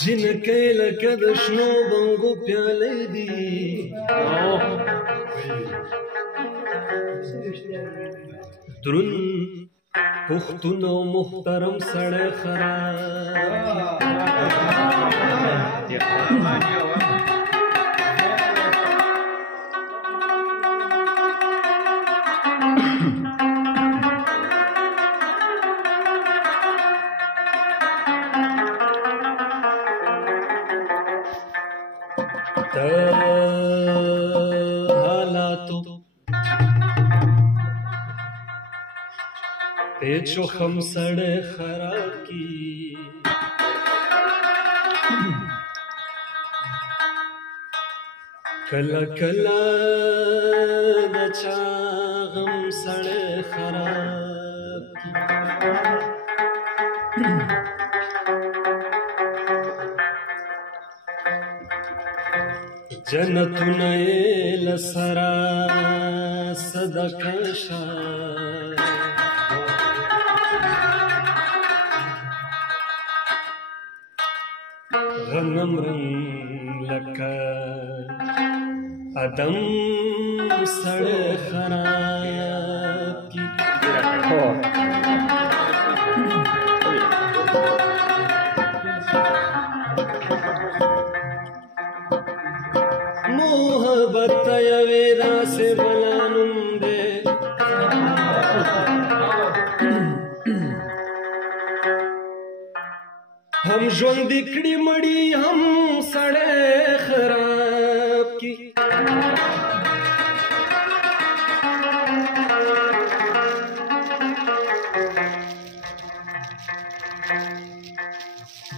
جنکۍ لکه د شنو بنګو پیالې دي دروند پښتون او محترم سړی خراب حالاتو پیچو خم سڑے خراب کی کلا کلا دچا غم سڑے خراب کی جنتونه لسرا صدقه شا غنم رنگ لکه ادم سړی خراب کی محبت یوې داسې بلا نوم دی هم ژوند کړي مړي هم سړی خراب کی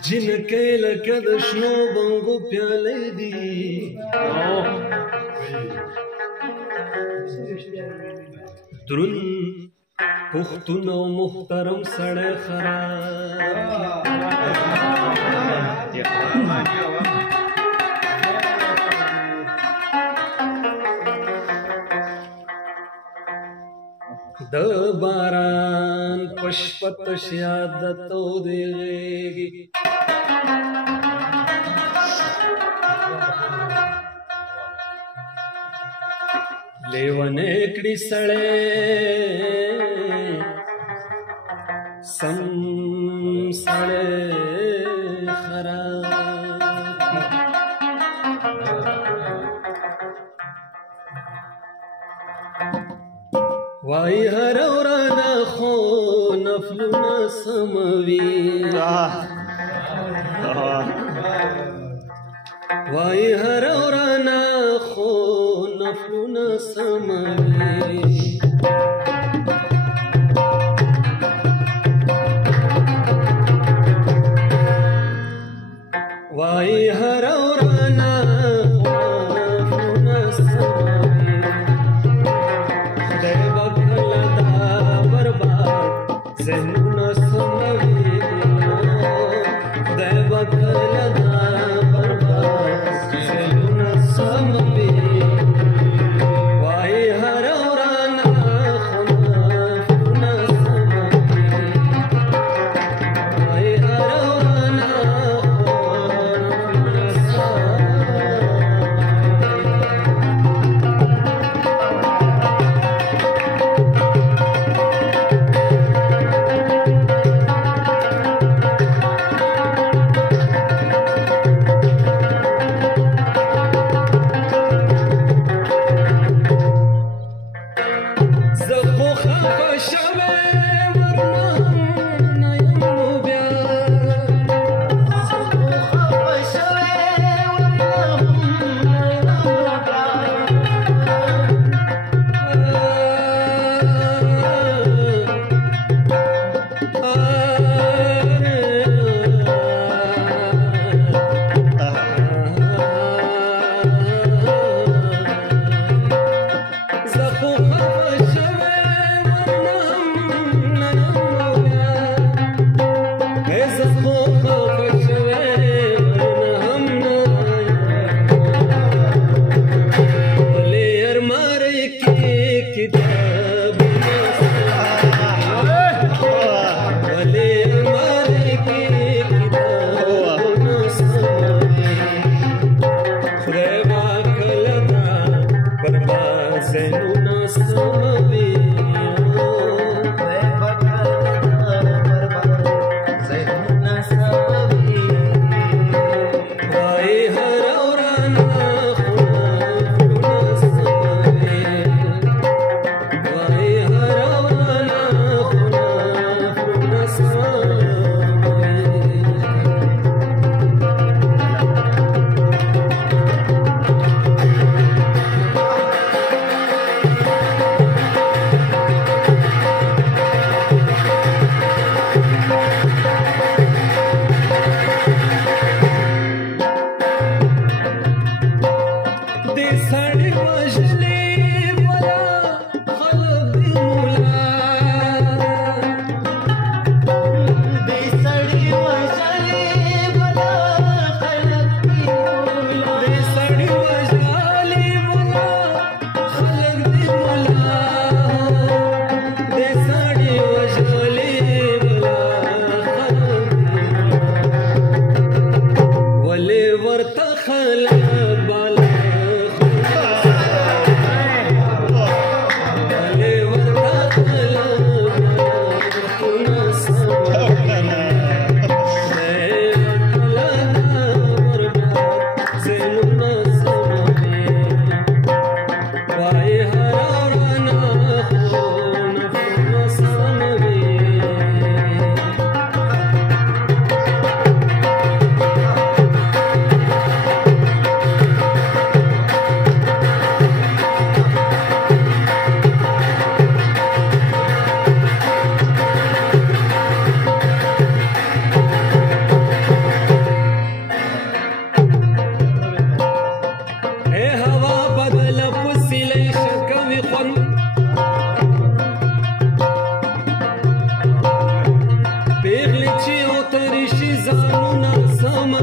جنکۍ لکه د شنو بنګو پیالې دي دروند پښتون او محترم سړی خراب د باران پشپتش یاد د تودې غېږې لیونی کړي سړی سم سړی خراب وای هر ورځ خو نفلونه سموي وای هر ورځ خو نفلونه سموي وای هر ورځ نفلونه سموي خدای وکړه دا برباد ذهنونه سموي خدای وکړه دا برباد ذهنونه سموي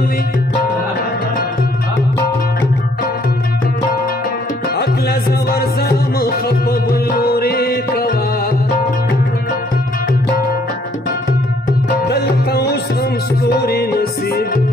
وي اکله زور زم خپه بلورې کوا دلته اوس هم ستوري نصیب